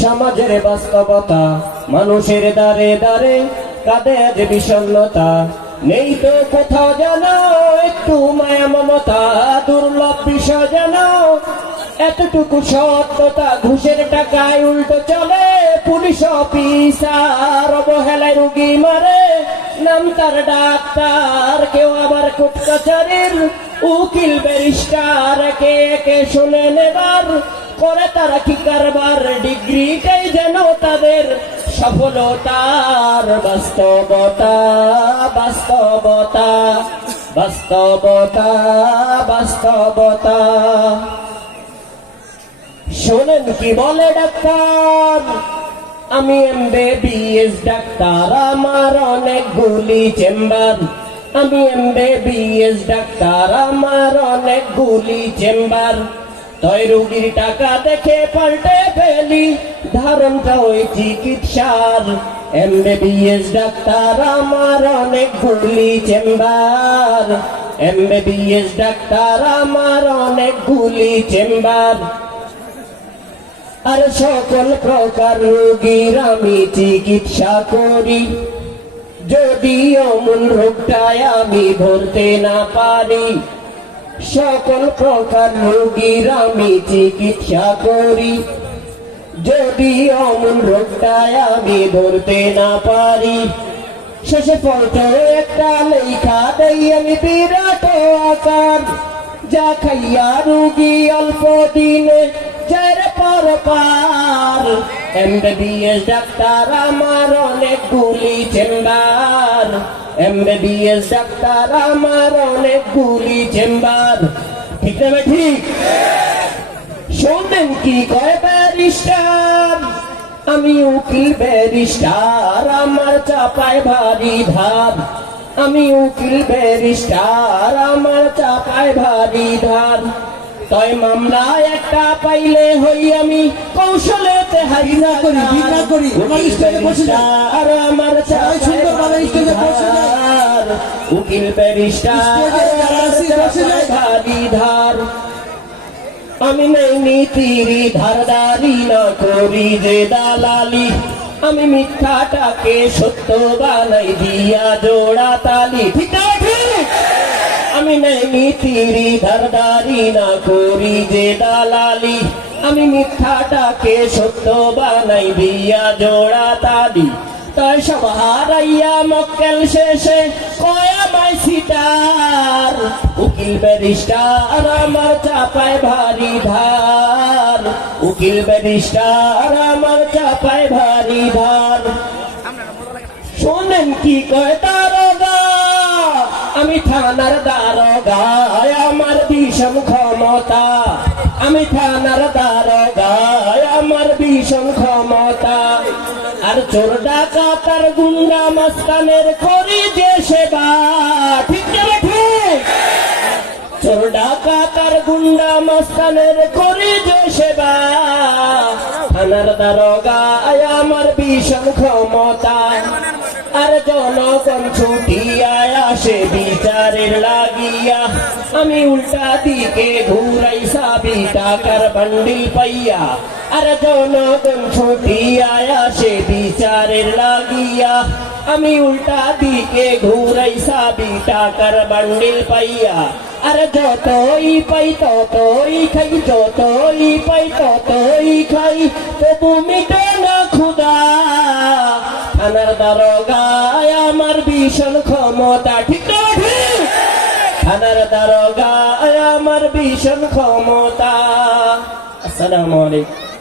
সমাজের বাস্তবতা, মানুষের নেই তো কোথাও একটু মায়া মমতা, দুর্লভ বিষয় এতটুকু সত্যতা ঘুষের টাকায় উল্টো চলে, পুলিশ অফিসার অবহেলায় রুগী মারে। নাম তার ডাক্তার, কেউ আবার কোর্ট কাছারির উকিল ব্যারিস্টার কে কে শুনে করে তারা কি কারবার? ডিগ্রিটাই যেন তাদের সফলতার বাস্তবতা বাস্তবতা বাস্তবতা বাস্তবতা। শোনেন কি বলে ডাক্তার? আমি এমবিবিএস ডাক্তার, আমার অনেকগুলি চেম্বার। আমি এমবিবিএস ডাক্তার, আমার অনেকগুলি চেম্বার। তয় রুগীর টাকা দেখে পাল্টে ফেলি। ধারণটা ওই চিকিৎসার। এমবিবিএস ডাক্তার আমার অনেকগুলি চেম্বার। এমবিবিএস ডাক্তার আমার অনেকগুলি চেম্বার। আর সকল প্রকার রোগীর আমি চিকিৎসা করি। যদি অমূল রোগটায় আমি ধরতে না পারি সকল প্রকার রোগীর আমি চিকিৎসা করি। যদি অমূল রোগটায় আমি ধরতে না পারি, শেষে ফটো একটা লেখা দেই আমি বিরাট আকার। যা খাইয়া রুগী অল্প দিনে যার পর পার এমবিবিএস ডাক্তার আমার অনেকগুলি চেম্বার। এমবিবিএস ডাক্তার আমার অনেকগুলি চেম্বার। ঠিক না ঠিক? শোনেন কি কয় ব্যারিস্টার? আমি উকিল ব্যারিস্টার? আমার চাপায় ভারী ধার। আমি উকিল ব্যারিস্টার? আমার চাপায় ভারী ধার। তয় মামলা একটা পাইলে হই আমি কৌশলেতে হাইনা করি, ভিক্ষা করি। আমার স্টেজে বসে যান। আর আমার সবাই সুন্দরভাবে স্টেজে বসে। চাপায় উকিল ব্যারিস্টার বসে যান। ভারী ধার আমি নেই নীতিরি ধারদারি না করি যে দালালি আমি মিথ্যাটাকে সত্য বানাই দিয়া জোড়া তালি ঠিক আমি নেই নীতিরি ধারদারি না করি যে দালালি। আমি মিথ্যাটাকে সত্য বানাই দিয়া জোড়া তালি। তাই সব হারাইয়া মক্কেল শেষে কয়ামাই সিটার। উকিল ব্যারিস্টার আমার চাপায় ভারী ধার। উকিল ব্যারিস্টার আমার চাপায় ভারী ধার। শোনেন কি কয় দারোগা আমি থানার দারোগা আমার ভীষণ ক্ষমতা। আমি থানার দারোগা আমার ভীষণ ক্ষমতা। আর চোর ডাকাতার গুন্ডা মাস্তানের করি যে সেবা, ঠিক ঠিক? চোর ডাকাতার গুন্ডা মাস্তানের করি যে সেবা, থানার দারোগা আমার ভীষণ ক্ষমতা। আর জনগণ ছুটিয়ায় আসে বিচারের লাগিয়া। আমি উল্টা দিকে ঘুরাই সাবি টাকার বান্ডিল পাইয়া। আর জনগণ ছুটিয়ায় আসে বিচারের লাগিয়া। আমি উল্টা দিকে ঘুরাই সাবি টাকার বান্ডিল পাইয়া। আর যতই পাই ততই খাই, যতই পাই ততই খাই। তবু মিটে না দারোগায় আমার ভীষণ ক্ষমতা ঠিক না থানার দারোগায় আমার ভীষণ ক্ষমতা। আসসালামু আলাইকুম।